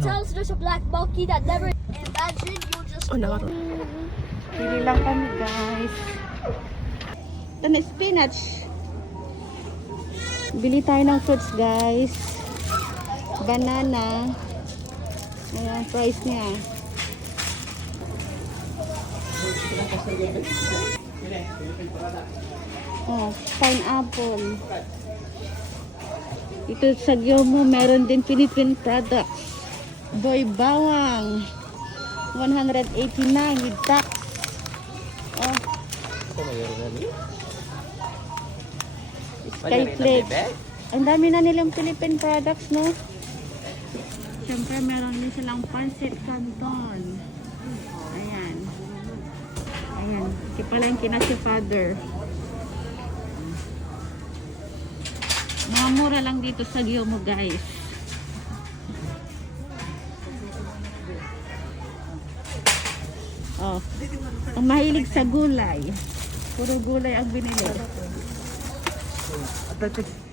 hotels, there's a black monkey that never imagine you'll just Pili lang kami, guys. Ito na spinach. Bili tayo ng fruits, guys. Banana. Ayan, price niya. Oh, pineapple. Ito sa Gyomo, meron din Philippine products. Boy bawang. 189 with tax. Oh. Skyflake. Ang dami na nilang Philippine products, no? Siyempre, meron din silang pancit canton. Ayan. Ayan. Ito pala yung kinasi father. Mga mura lang dito sa Gyomo, guys. Oh. Ang mahilig sa gulay. Puro gulay ang binili.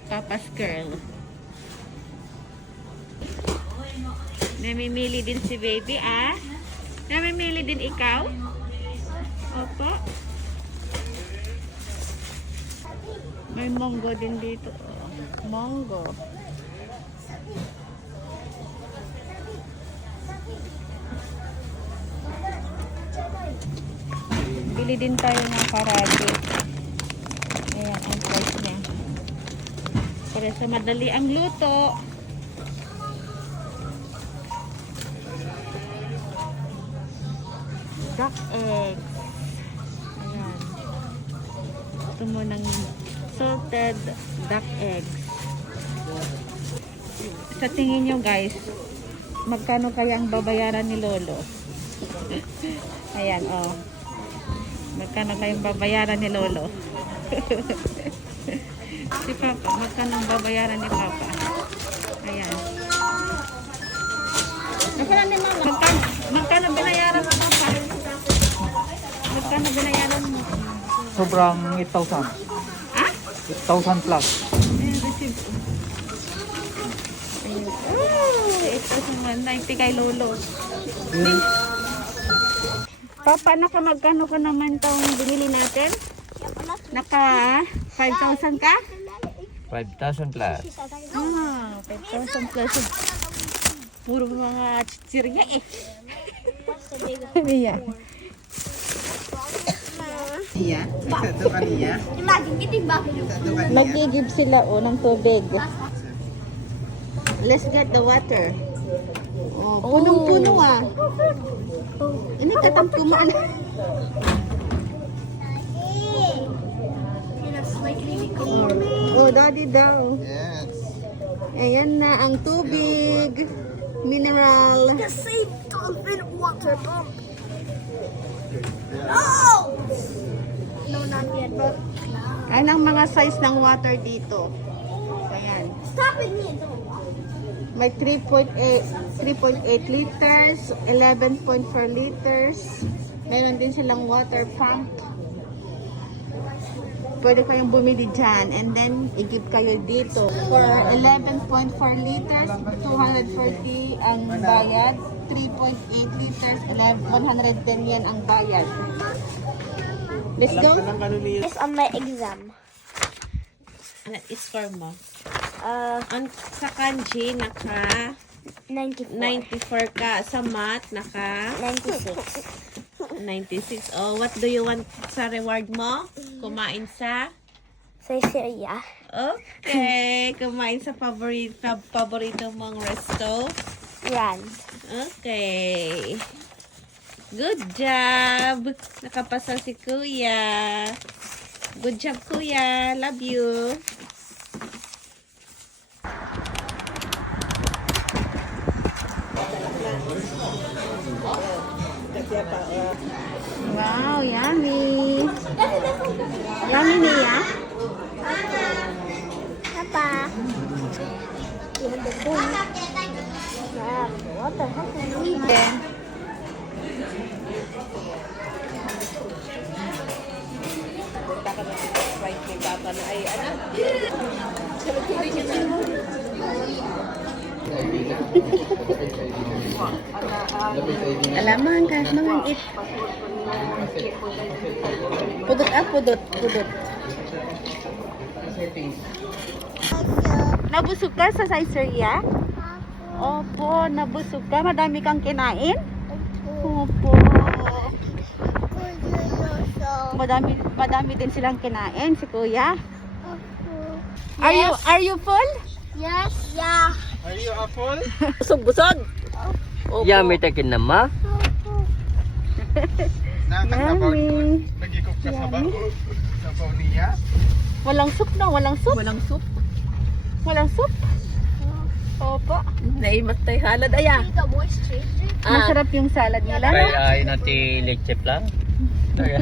Papa's Girl. Namimili din si baby, ah? Namimili din ikaw? Opo. May monggo din dito. Monggo. Bili din tayo ng karate. Ayan, ang price niya. Para sa madali ang luto. Duck eggs. Ayan. Ito mo ng salted duck eggs. Sa tingin nyo, guys, magkano kaya ang babayaran ni Lolo? Ayan, oh. Magkano kayang babayaran ni Lolo? Si Papa, magkano ang babayaran ni Papa? Ayan. Magkano ni Mama? Magkano binayaran mo, Papa? Magkano binayaran mo? Sobrang 8,000. Ah? 8,000 plus. Ayan, receive. Ayan. Oh, ito si 190 kay Lolo. Papa, magkano ka naman itong binili natin? Naka 5,000 ka? 5,000 plus. Ah, 5,000 plus. Puro mga chichirya eh. Iya. Iya? Ito kaniya? imagine getting back in your Mag-i-give sila ng tubig. Let's get the water. Oh, punong-puno ah. Ini katang kumaan. Oh, daddy daw. Yes. Ayan na ang tubig. Mineral. the same dolphin water pump. No! No, not yet, but Ayan ang mga size ng water dito. Ayan. stop it, me. May 3.8 liters, 11.4 liters. Meron din silang water pump. Pwede kayong bumili dyan and then i-give kayo dito. For 11.4 liters, 240 ang bayad. 3.8 liters, 110 yan ang bayad. Let's go. It's on my exam. Ano score mo? Sa kanji, naka 94. 94 ka. Sa math, naka 96. 96. Oh, what do you want sa reward mo? Kumain sa? Say yeah. Okay. Kumain sa paborito mong resto? Run. Okay. Good job. Nakapasa si Kuya. Good job, Kuya. Love you. Wow, yummy. Yummy niya? Papa. You have the boom. Yeah, what the heck is this? Then, right may baba na ay ano? Alaman ka, mga it. Pudot pudot. Nabusog ka sa Caesarea? Opo, nabusog ka. Madami kang kinain? Opo. Madami din silang kinain si Kuya. Are you full? Yes. Yeah. Are you a full? Busog. Opo. Ya, may takin na ma. Nakasabaw Yummy. nagikop ka sabaw. Sabaw niya. Walang soup na, walang soup. Walang soup? Opo. Naimatay halad aya. See the moisture. Masarap yung salad nila. Kaya ay nati leche lang. Kaya.